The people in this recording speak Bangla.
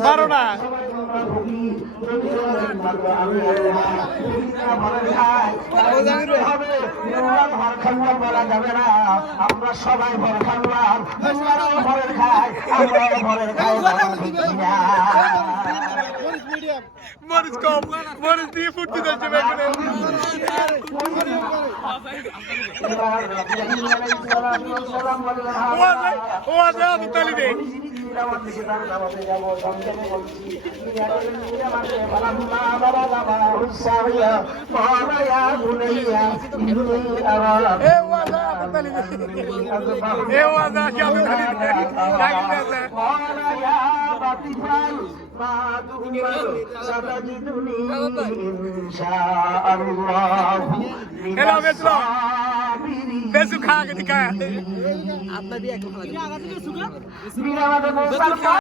পারো না আমরা সবাই ভর খাওয়ার ভরের খাই আমরা ভরের খাই মরিচ কম মরিচ দিয়ে ফুটতে যাচ্ছে বেগুনে ও আছে আমি তালি দে বেসু খা के दिखाया